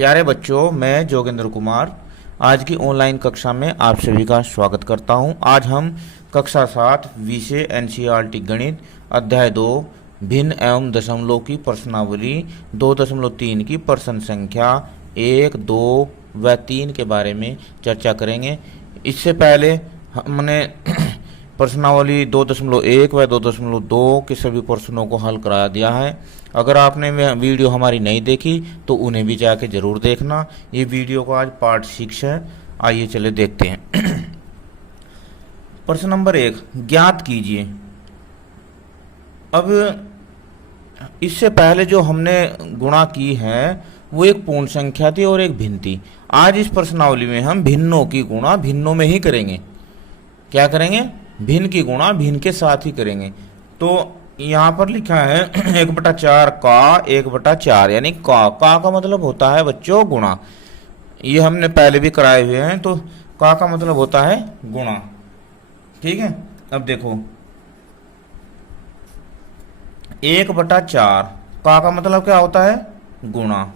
प्यारे बच्चों, मैं जोगेंद्र कुमार आज की ऑनलाइन कक्षा में आप सभी का स्वागत करता हूं। आज हम कक्षा 7 विषय एनसीईआरटी गणित अध्याय 2 भिन्न एवं दशमलव की प्रश्नावली 2.3 की प्रश्न संख्या 1, 2 व 3 के बारे में चर्चा करेंगे। इससे पहले हमने प्रश्नावली 2.1 व 2.2 के सभी प्रश्नों को हल करा दिया है। अगर आपने वीडियो हमारी नहीं देखी तो उन्हें भी जाके जरूर देखना। ये वीडियो का आज पार्ट 6 है। आइए चले देखते हैं। प्रश्न नंबर 1, ज्ञात कीजिए। अब इससे पहले जो हमने गुणा की है वो एक पूर्ण संख्या थी और एक भिन्न थी। आज इस प्रश्नावली में हम भिन्नों की गुणा भिन्नों में ही करेंगे। क्या करेंगे? भिन्न की गुणा भिन्न के साथ ही करेंगे। तो यहाँ पर लिखा है 1/4 का 1/4, यानी का मतलब होता है बच्चों गुणा। ये हमने पहले भी कराए हुए हैं। तो का मतलब होता है गुणा। ठीक है। अब देखो 1/4 का मतलब क्या होता है? गुणा।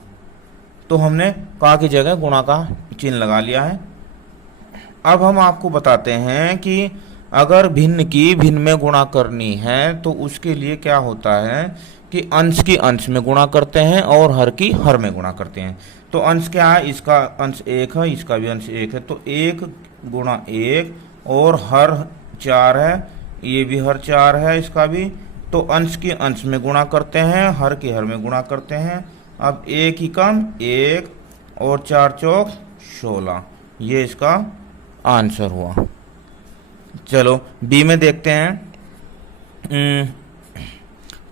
तो हमने का की जगह गुणा का चिन्ह लगा लिया है। अब हम आपको बताते हैं कि अगर भिन्न की भिन्न में गुणा करनी है तो उसके लिए क्या होता है कि अंश की अंश में गुणा करते हैं और हर की हर में गुणा करते हैं। तो अंश क्या है? इसका अंश 1 है, इसका भी अंश 1 है। तो 1 गुणा 1 और हर 4 है, ये भी हर 4 है, इसका भी। तो अंश की अंश में गुणा करते हैं, हर की हर में गुणा करते हैं। अब 1 ही कम 1 और 4 चौक 16, ये इसका आंसर हुआ। चलो बी में देखते हैं।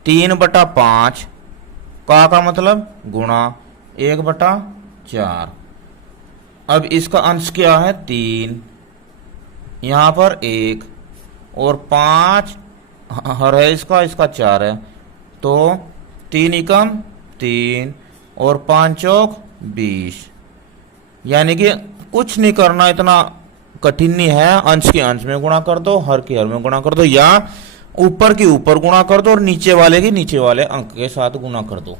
3/5 का मतलब गुणा 1/4। अब इसका अंश क्या है? 3, यहाँ पर 1 और 5 हर है, इसका 4 है। तो 3 एकम 3 और 5 चौक 20। यानी कि कुछ नहीं करना, इतना कठिन नहीं है। अंश के अंश में गुणा कर दो, हर के हर में गुणा कर दो, या ऊपर की ऊपर गुणा कर दो और नीचे वाले की नीचे वाले अंक के साथ गुणा कर दो।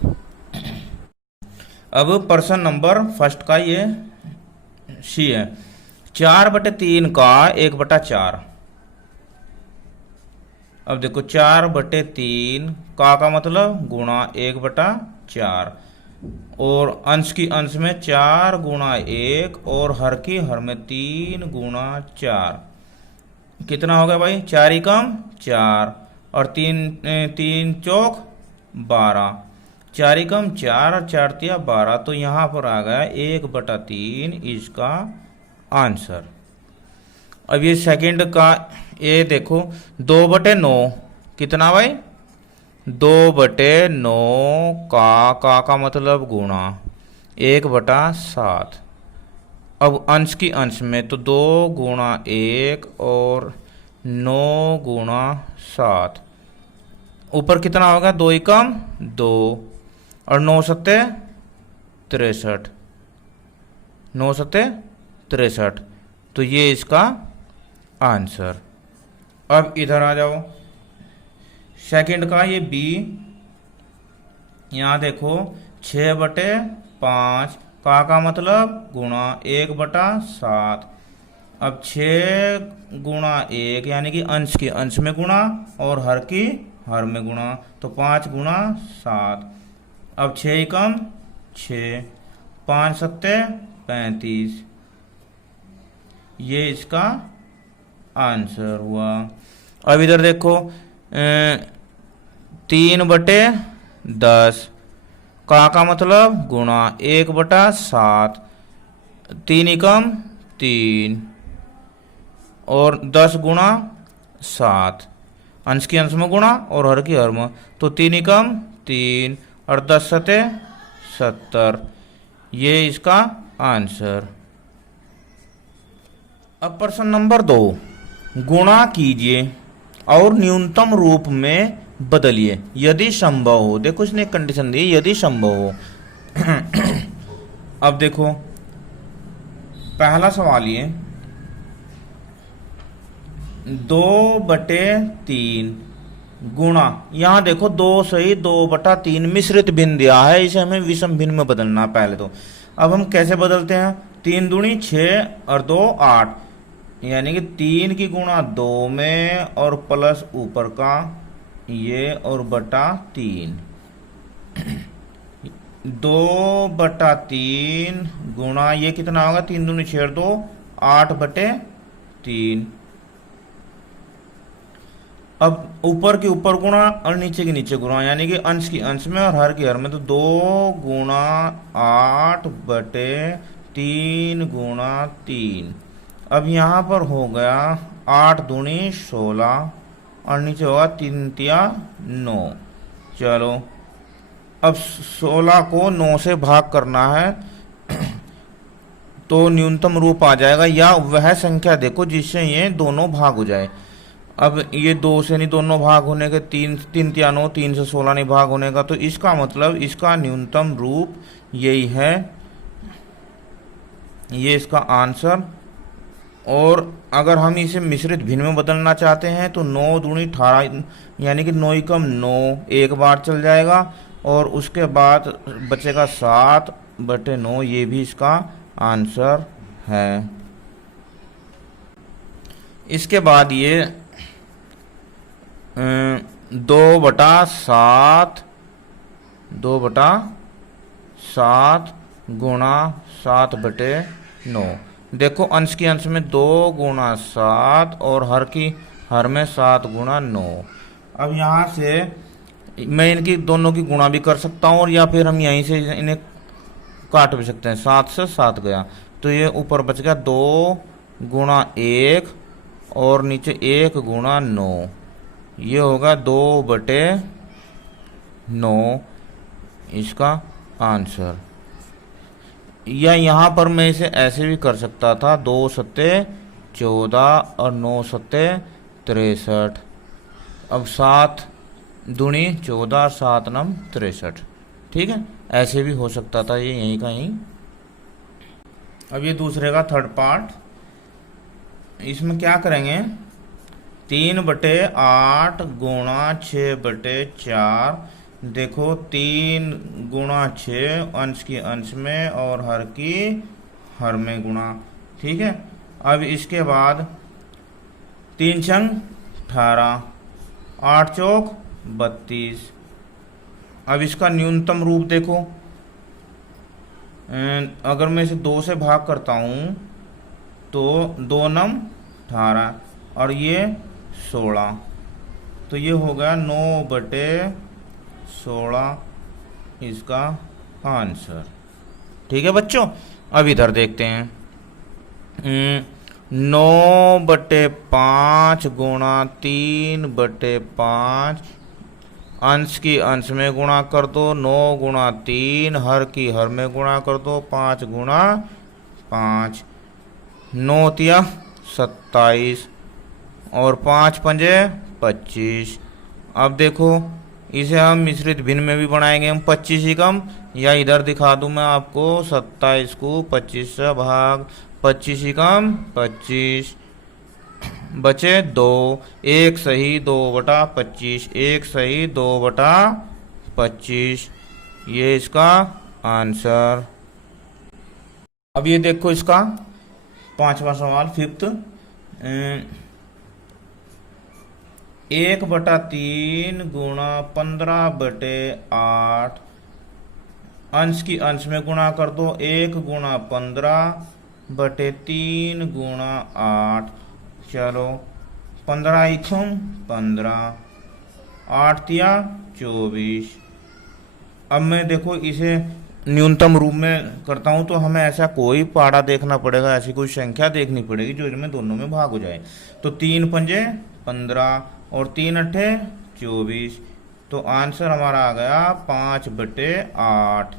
अब प्रश्न नंबर फर्स्ट का ये सी है। 4/3 का 1/4। अब देखो 4/3 का मतलब गुणा 1/4 और अंश की अंश में 4 गुणा 1 और हर की हर में 3 गुणा 4। कितना हो गया भाई? 4 एकम 4 और 3 चौक 12। 4 एकम 4 और 4 तिया 12। तो यहाँ पर आ गया 1/3 इसका आंसर। अब ये सेकंड का ये देखो 2/9 कितना भाई? 2/9 का मतलब गुणा 1/7। अब अंश की अंश में तो 2 गुणा 1 और 9 गुणा 7। ऊपर कितना होगा? 2 एकम 2 और 9 सत्ते 63। 9 सत्ते 63। तो ये इसका आंसर। अब इधर आ जाओ सेकंड का ये बी। यहाँ देखो 6/5 का मतलब गुणा 1/7। अब 6 गुणा 1 यानी कि अंश के अंश में गुणा और हर की हर में गुणा। तो 5 गुणा 7। अब 6 एकम 6, 5 सत्ते 35। ये इसका आंसर हुआ। अब इधर देखो 3/10 का मतलब गुणा 1/7। 3 एकम 3 और 10 गुणा 7। अंश की अंश में गुणा और हर की हर में। तो 3 एकम 3 और 10 सते 70। ये इसका आंसर। अब प्रश्न नंबर 2, गुणा कीजिए और न्यूनतम रूप में बदलिए यदि संभव हो। देखो इसने एक कंडीशन दी, यदि संभव हो। अब देखो पहला सवाल ये 2/3 गुणा, यहाँ देखो 2 सही 2/3 मिश्रित भिन्न दिया है, इसे हमें विषम भिन्न में बदलना है पहले तो। अब हम कैसे बदलते हैं, 3 दूनी 6 और 2 8, यानी कि 3 की गुणा 2 में और प्लस ऊपर का ये और बटा 3, 2/3 गुणा ये कितना होगा, 3 दूनी 6 और 2 8/3। अब ऊपर के ऊपर गुणा और नीचे के नीचे गुणा, यानी कि अंश की अंश में और हर की हर में, तो 2 गुणा 8/3 गुणा 3। अब यहाँ पर हो गया 8 दूनी 16 और नीचे होगा 3 तिया 9। चलो अब 16 को 9 से भाग करना है तो न्यूनतम रूप आ जाएगा, या वह संख्या देखो जिससे ये दोनों भाग हो जाए। अब ये 2 से नहीं दोनों भाग होने के, 3 तिया 9, 3 से 16 नहीं भाग होने का, तो इसका मतलब इसका न्यूनतम रूप यही है, ये इसका आंसर। और अगर हम इसे मिश्रित भिन्न में बदलना चाहते हैं तो 9 दूनी 18, यानी कि 9 कम 9 एक बार चल जाएगा, और उसके बाद बचेगा 7/9, ये भी इसका आंसर है। इसके बाद ये 2/7 गुणा 7/9। देखो अंश की अंश में 2 गुणा 7 और हर की हर में 7 गुणा 9। अब यहाँ से मैं इनकी दोनों की गुणा भी कर सकता हूँ, और या फिर हम यहीं से इन्हें काट भी सकते हैं। 7 से 7 गया तो ये ऊपर बच गया 2 गुणा 1 और नीचे 1 गुणा 9, ये होगा 2/9 इसका आंसर। या यहाँ पर मैं इसे ऐसे भी कर सकता था, 2 सत्ते 14 और 9 सत्ते 63। अब 7 दूनी 14, 7 नम 63, ठीक है, ऐसे भी हो सकता था, ये यहीं का यहीं। अब ये दूसरे का थर्ड पार्ट, इसमें क्या करेंगे, 3/8 गुणा 6/4। देखो 3 गुणा 6 अंश की अंश में और हर की हर में गुणा, ठीक है। अब इसके बाद 3 छंग 18, 8 चौक 32। अब इसका न्यूनतम रूप देखो, अगर मैं इसे 2 से भाग करता हूँ तो 2 नम 18 और ये 16, तो ये हो गया 9/16 इसका आंसर, ठीक है बच्चों। अब इधर देखते हैं, 9/5 गुणा 3/5, अंश की अंश में गुणा कर दो, 9 गुणा 3, हर की हर में गुणा कर दो, 5 गुणा 5, 9 तिया 27 और 5 पंजे 25। अब देखो इसे हम मिश्रित भिन्न में भी बनाएंगे हम, 25 ही कम, या इधर दिखा दूं मैं आपको, 27 को 25 से भाग, 25 ही कम 25, बचे 2, 1 सही 2/25, 1 सही 2/25, ये इसका आंसर। अब ये देखो इसका 5वां सवाल, 5th, 1/3 गुणा 15/8, अंश की अंश में गुणा कर दो, 1 गुणा 15/3 गुणा 8। चलो 15 इथुम 15, 8 तिया 24। अब मैं देखो इसे न्यूनतम रूप में करता हूं, तो हमें ऐसा कोई पाड़ा देखना पड़ेगा, ऐसी कोई संख्या देखनी पड़ेगी जो इनमें दोनों में भाग हो जाए। तो 3 पंजे 15 और 3 अट्ठे 24, तो आंसर हमारा आ गया 5/8।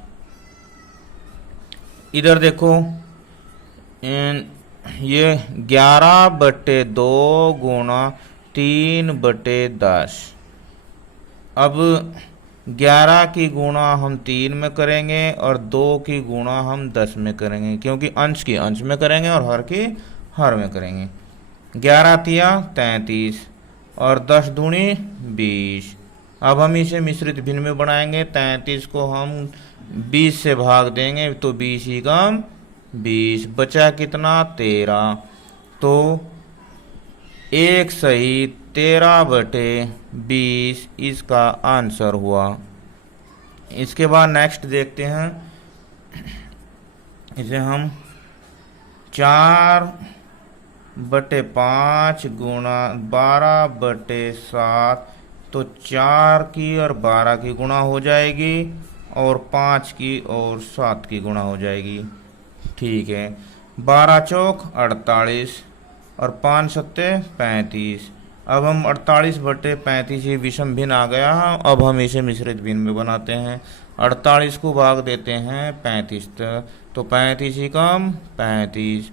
इधर देखो ये 11/2 गुणा 3/10। अब 11 की गुणा हम 3 में करेंगे और 2 की गुणा हम 10 में करेंगे, क्योंकि अंश की अंश में करेंगे और हर की हर में करेंगे। 11 तिया 33 और 10 दूनी 20। अब हम इसे मिश्रित भिन्न में बनाएंगे। 33 को हम 20 से भाग देंगे तो 20 ही कम 20, बचा कितना 13। तो 1 सही 13/20 इसका आंसर हुआ। इसके बाद नेक्स्ट देखते हैं। इसे हम 4/5 गुणा 12/7, तो 4 की और 12 की गुणा हो जाएगी और 5 की और 7 की गुणा हो जाएगी। ठीक है, 12 चौक 48 और 5 सत्ते 35। अब हम 48/35 ही विषम भिन्न आ गया। अब हम इसे मिश्रित भिन्न में बनाते हैं। 48 को भाग देते हैं 35 तक, तो 35 ही कम 35।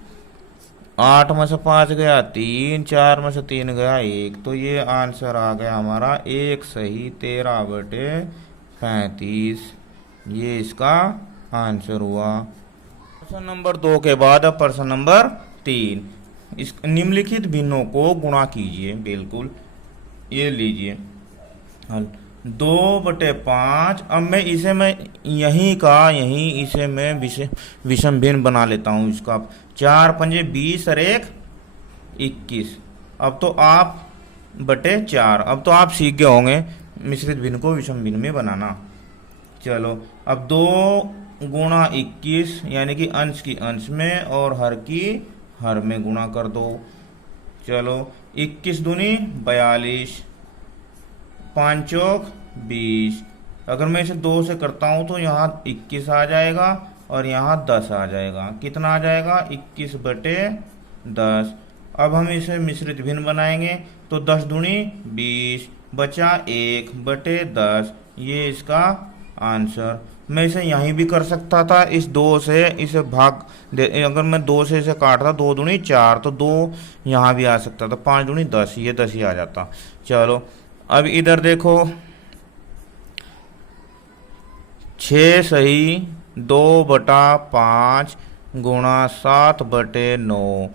8 में से 5 गया 3, 4 में से 3 गया 1, तो ये आंसर आ गया हमारा 1 सही 13/35। ये इसका आंसर हुआ। प्रश्न नंबर 2 के बाद अब प्रश्न नंबर 3। इस निम्नलिखित भिन्नों को गुणा कीजिए। बिल्कुल, ये लीजिए हल 2/5। अब मैं इसे इसे मैं विषम भिन्न बना लेता हूँ। इसका 4 पंजे 20 और 1 21। अब तो आप बटे 4, अब तो आप सीख गए होंगे मिश्रित भिन्न को विषम भिन्न में बनाना। चलो, अब 2 गुणा 21 यानी कि अंश की अंश में और हर की हर में गुणा कर दो। चलो, 21 दूनी 42, 5 चौक 20। अगर मैं इसे 2 से करता हूं तो यहाँ 21 आ जाएगा और यहाँ 10 आ जाएगा। कितना आ जाएगा 21/10। अब हम इसे मिश्रित भिन्न बनाएंगे तो 10 दूनी 20, बचा 1/10। ये इसका आंसर। मैं इसे यहीं भी कर सकता था, इस 2 से इसे भाग दे। अगर मैं 2 से इसे काटता 2 दूनी 4, तो 2 यहाँ भी आ सकता था। 5 दूनी 10, ये 10 ही आ जाता। चलो, अब इधर देखो 6 सही 2/5 गुणा 7/9।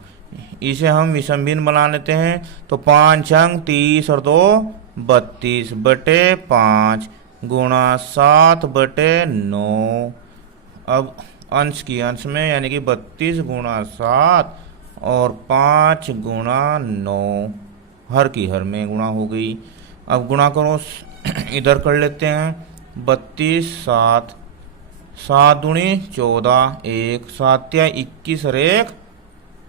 इसे हम विषम भिन्न बना लेते हैं। तो 5 अंक 30 और 2 32/5 गुणा 7/9। अब अंश की अंश में यानी कि 32 गुणा 7 और 5 गुणा 9, हर की हर में गुणा हो गई। अब गुणा करो इधर कर लेते हैं। 32 7 7 दूनी 14, 1 7 या 21 और 1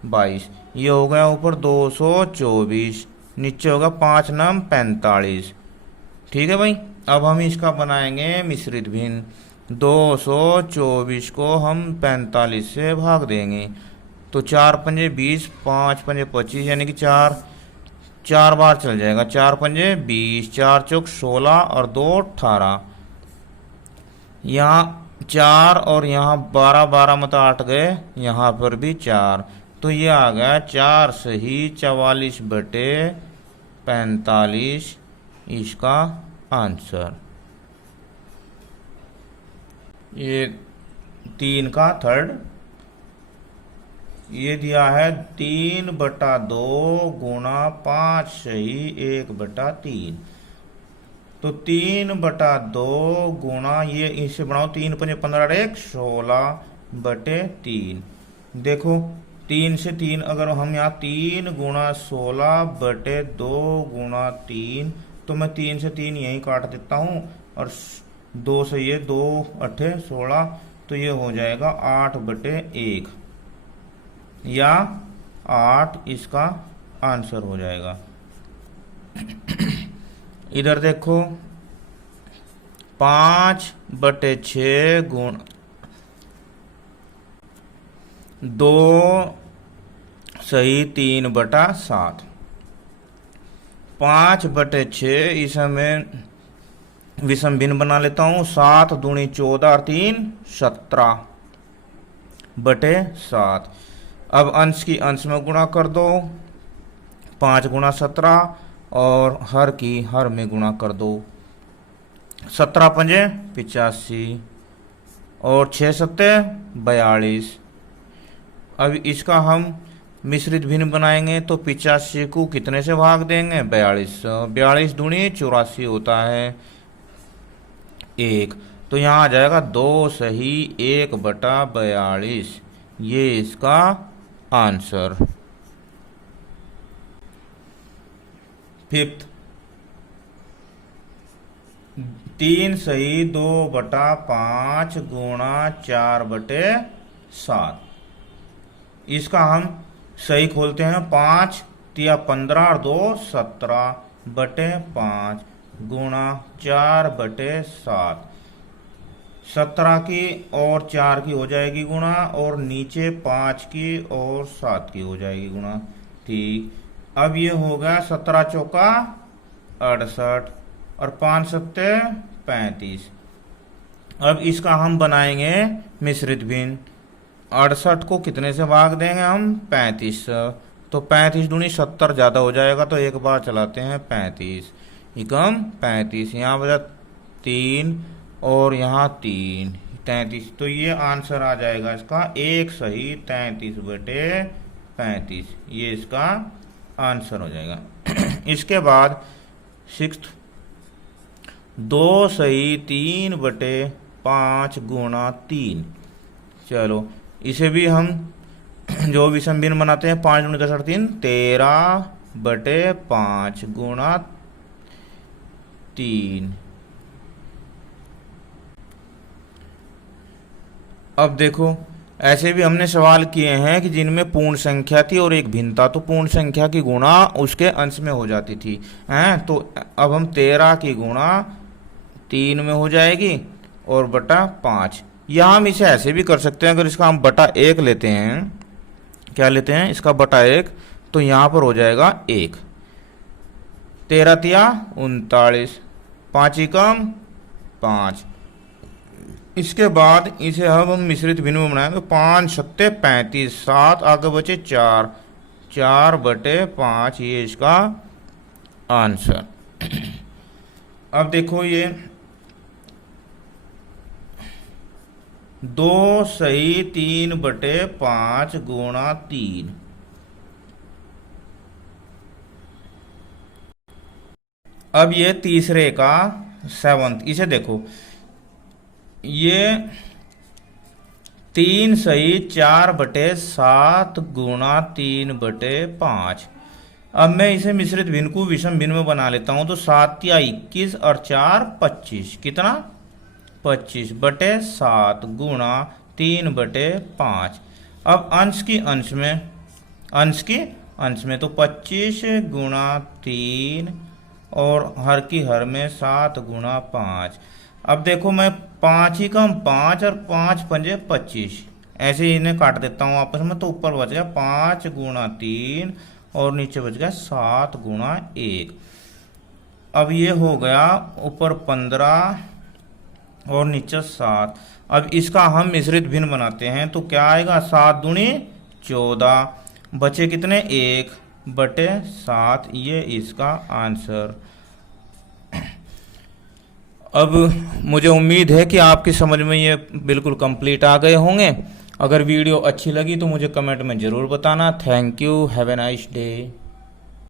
22। ये हो गया ऊपर 224, नीचे होगा 5 9 45। ठीक है भाई। अब हम इसका बनाएंगे मिश्रित भिन्न। 224 को हम 45 से भाग देंगे तो 4 पंजे 20, 5 पंजे 25 यानी कि 4 बार चल जाएगा। 4 पंजे 20, 4 चौक 16 और 2 18। यहाँ 4 और यहाँ 12 मत 8 गए, यहाँ पर भी 4, तो ये आ गया 4 सही 44/45 इसका आंसर। ये 3 का थर्ड ये दिया है 3/2 गुणा 5 सही 1/3। तो 3/2 गुणा ये इसे बनाओ 3 पंजे 15 1 16/3। देखो 3 से 3 अगर हम यहाँ 3 गुणा 16/2 गुणा 3, तो मैं 3 से 3 यहीं काट देता हूँ और 2 से ये 2 8 16, तो ये हो जाएगा 8/1 या 8 इसका आंसर हो जाएगा। इधर देखो 5/6 गुण 2 सही 3/7। 5/6 इसे मैं विषम भिन्न बना लेता हूँ। 7 दूनी 14 और 3 17/7। अब अंश की अंश में गुणा कर दो। 5 गुणा 17 और हर की हर में गुणा कर दो। 17 पंजे 85 और 6 सत्ते 42। अब इसका हम मिश्रित भिन्न बनाएंगे तो 85 को कितने से भाग देंगे? 42। 42 दूनी 84 होता है 1। तो यहाँ आ जाएगा 2 सही 1/42। ये इसका आंसर। फिफ्थ, 3 सही 2/5 गुणा 4/7। इसका हम सही खोलते हैं। 5 तिया 15 और 2 17/5 गुणा 4/7। 17 की और 4 की हो जाएगी गुणा, और नीचे 5 की और 7 की हो जाएगी गुणा। ठीक, अब ये हो गया 17 चौका 68 और 5 सत्ते 35। अब इसका हम बनाएंगे मिश्रित भिन्न। 68 को कितने से भाग देंगे हम? 35। तो 35 दूनी 70 ज़्यादा हो जाएगा, तो एक बार चलाते हैं 35 एकम 35। यहाँ बचा 3 और यहाँ 3 33। तो ये आंसर आ जाएगा इसका 1 सही 33/35। ये इसका आंसर हो जाएगा। इसके बाद 6, 2 सही 3/5 गुणा 3। चलो इसे भी हम जो विषम भिन्न बनाते हैं, 5 दूनी 10 और 3 13/5 गुणा 3। अब देखो, ऐसे भी हमने सवाल किए हैं कि जिनमें पूर्ण संख्या थी और एक भिन्न था, तो पूर्ण संख्या की गुणा उसके अंश में हो जाती थी हैं। तो अब हम 13 की गुणा 3 में हो जाएगी और बटा 5। या हम इसे ऐसे भी कर सकते हैं, अगर इसका हम बटा 1 लेते हैं, क्या लेते हैं? इसका बटा 1, तो यहाँ पर हो जाएगा 1। 13 तिया 39, 5 एकम 5। इसके बाद इसे अब हम मिश्रित भिन्न में बनाएंगे। 5 सत्ते 35, 7 आगे बचे 4, 4/5। ये इसका आंसर। अब देखो, ये 2 सही 3/5 गुणा 3। अब ये तीसरे का 7th, इसे देखो, ये 3 सही 4/7 गुणा 3/5। अब मैं इसे मिश्रित भिन्न को विषम भिन्न में बना लेता हूं। तो 7 या 21 और 4 25। कितना? 25/7 गुणा 3/5। अब अंश की अंश में तो 25 गुणा 3 और हर की हर में 7 गुणा 5। अब देखो, मैं 5 ही कम 5 और 5 पंजे 25, ऐसे ही इन्हें काट देता हूँ आपस में। तो ऊपर बच गया 5 गुणा 3 और नीचे बच गया 7 गुणा 1। अब ये हो गया ऊपर 15 और नीचे 7। अब इसका हम मिश्रित भिन्न बनाते हैं, तो क्या आएगा? 7 दूनी 14, बचे कितने? 1/7। ये इसका आंसर। अब मुझे उम्मीद है कि आपकी समझ में ये बिल्कुल कंप्लीट आ गए होंगे। अगर वीडियो अच्छी लगी तो मुझे कमेंट में ज़रूर बताना। Thank you, have a nice day.